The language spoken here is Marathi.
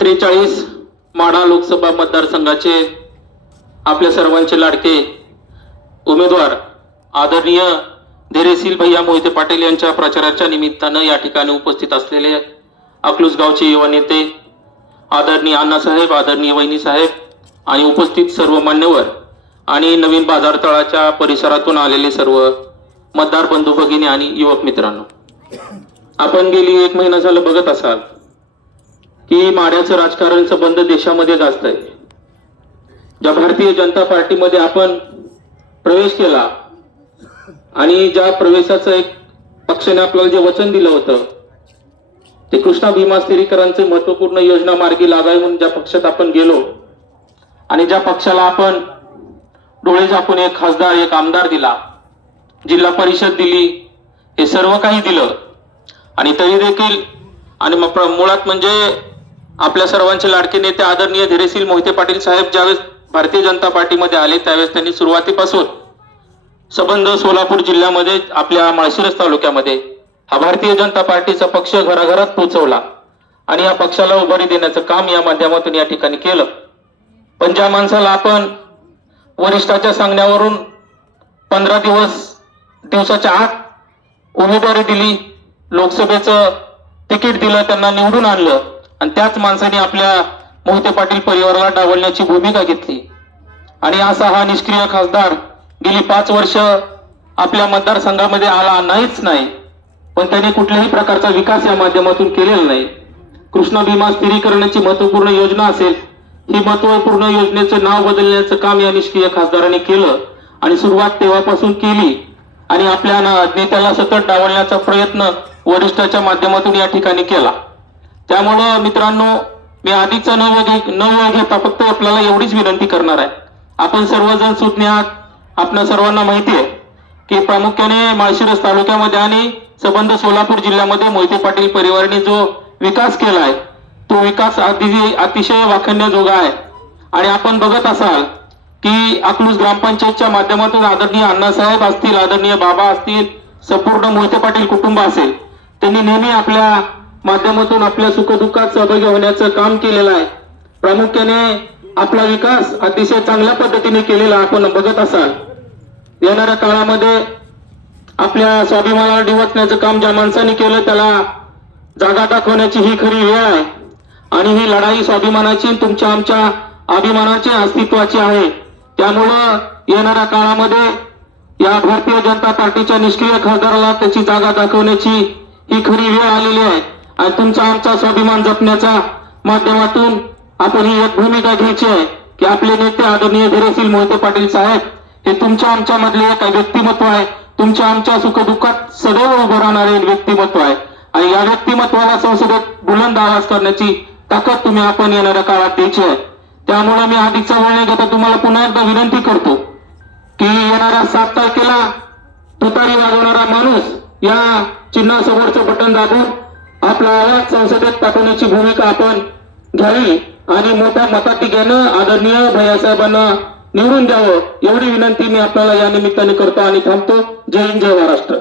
43 माढा लोकसभा मतदारसंघाचे आपल्या सर्वांचे लाडके उमेदवार आदरणीय धैर्यशील भैया मोहिते पाटील यांच्या प्रचाराच्या निमित्तानं या ठिकाणी उपस्थित असलेले अकलूज गावचे युवा नेते आदरणीय अण्णासाहेब, आदरणीय वहिनी साहेब आणि उपस्थित सर्व मान्यवर आणि नवीन बाजार तळाच्या परिसरातून आलेले सर्व मतदार बंधू भगिनी आणि युवक मित्रांनो, आपण गेली 1 महिना झालं बघत असाल की माढ्याचं राजकारण संबंध देशामध्ये जास्त आहे. ज्या भारतीय जनता पार्टीमध्ये आपण प्रवेश केला आणि ज्या प्रवेशाचं एक पक्षाने आपल्याला जे वचन दिलं होतं ते कृष्णा भीमा स्थिरीकरांचे महत्वपूर्ण योजना मार्गी लागावी म्हणून ज्या पक्षात आपण गेलो आणि ज्या पक्षाला आपण डोळे झाकून एक खासदार, एक आमदार दिला, जिल्हा परिषद दिली, हे सर्व काही दिलं आणि तरी देखील आणि मुळात म्हणजे आपल्या सर्वांचे लाडके नेते आदरणीय धैर्यशील मोहिते पाटील साहेब ज्यावेळेस भारतीय जनता पार्टीमध्ये आले त्यावेळेस त्यांनी सुरुवातीपासून संबंध सोलापूर जिल्ह्यामध्ये आपल्या माळशिरस तालुक्यामध्ये हा भारतीय जनता पार्टीचा पक्ष घराघरात पोहोचवला आणि या पक्षाला उभारी देण्याचं काम या माध्यमातून या ठिकाणी केलं. पण ज्या माणसाला आपण वरिष्ठाच्या सांगण्यावरून 15 दिवसाच्या आत उमेदवारी दिली, लोकसभेचं तिकीट दिलं, त्यांना निवडून आणलं आणि त्याच माणसाने आपल्या मोहिते पाटील परिवाराला डावलण्याची भूमिका घेतली आणि असा हा निष्क्रिय खासदार गेली 5 वर्ष आपल्या मतदारसंघामध्ये आला नाहीच नाही, पण त्याने कुठल्याही प्रकारचा विकास या माध्यमातून केलेला नाही. कृष्णा भीमा स्थिरीकरणाची महत्वपूर्ण योजना असेल, ही महत्वपूर्ण योजनेचं नाव बदलण्याचं काम या निष्क्रिय खासदाराने केलं आणि सुरुवात तेव्हापासून केली आणि आपल्या नेत्याला सतत डावलण्याचा प्रयत्न वरिष्ठाच्या माध्यमातून या ठिकाणी केला. त्यामुळं मित्रांनो, मी आधीचा न वेळ घेता फक्त आपल्याला एवढीच विनंती करणार आहे. आपण सर्वजण सुज्ञ आहात, आपल्या सर्वांना माहिती आहे की प्रामुख्याने माळशिरस तालुक्यामध्ये आणि संबंध सोलापूर जिल्ह्यामध्ये मोहिते पाटील परिवाराने जो विकास केला आहे तो विकास अतिशय वाखाणण्याजोगा आहे. आणि आपण बघत असाल की अकलूज ग्रामपंचायतच्या माध्यमातून आदरणीय अण्णासाहेब असतील, आदरणीय बाबा असतील, संपूर्ण मोहिते पाटील कुटुंब असेल, त्यांनी नेहमी आपल्या माध्यमातून आपल्या सुखदुःखात सहभागी होण्याचं काम केलेलं आहे. प्रामुख्याने आपला विकास अतिशय चांगल्या पद्धतीने केलेला आपण बघत असाल. येणाऱ्या काळामध्ये आपल्या स्वाभिमानाला डिवचण्याचं काम ज्या माणसाने केलं त्याला जागा दाखवण्याची ही खरी वेळ आहे आणि ही लढाई स्वाभिमानाची, तुमच्या आमच्या अभिमानाची, अस्तित्वाची आहे. त्यामुळं येणाऱ्या काळामध्ये या भारतीय जनता पार्टीच्या निष्क्रिय खासदाराला त्याची जागा दाखवण्याची ही खरी वेळ आलेली आहे आणि तुमचा आमचा स्वाभिमान जपण्याच्या माध्यमातून आपण ही एक भूमिका घ्यायची आहे की आपले नेते आदरणीय धैर्यशील मोहिते पाटील साहेब हे तुमच्या आमच्या मधले एक व्यक्तिमत्व आहे, तुमच्या आमच्या सुखदुःखात सदैव उभं राहणारे व्यक्तिमत्व आहे आणि या व्यक्तिमत्वाला संसदेत बुलंद आवाज करण्याची ताकद तुम्ही आपण येणाऱ्या काळात द्यायची आहे. त्यामुळे मी अधिकचा वेळ न घेता तुम्हाला पुन्हा एकदा विनंती करतो की येणाऱ्या 7 तारखेला तुतारी वाजवणारा माणूस या चिन्हासमोरचं बटन दाबून आपला आवाज संसदेत पाठवण्याची भूमिका आपण घ्यावी आणि मोठ्या मताधिक्यानं आदरणीय भैयासाहेबांना निवडून द्यावं एवढी विनंती मी आपल्याला या निमित्ताने करतो आणि थांबतो. जय हिंद, जय महाराष्ट्र.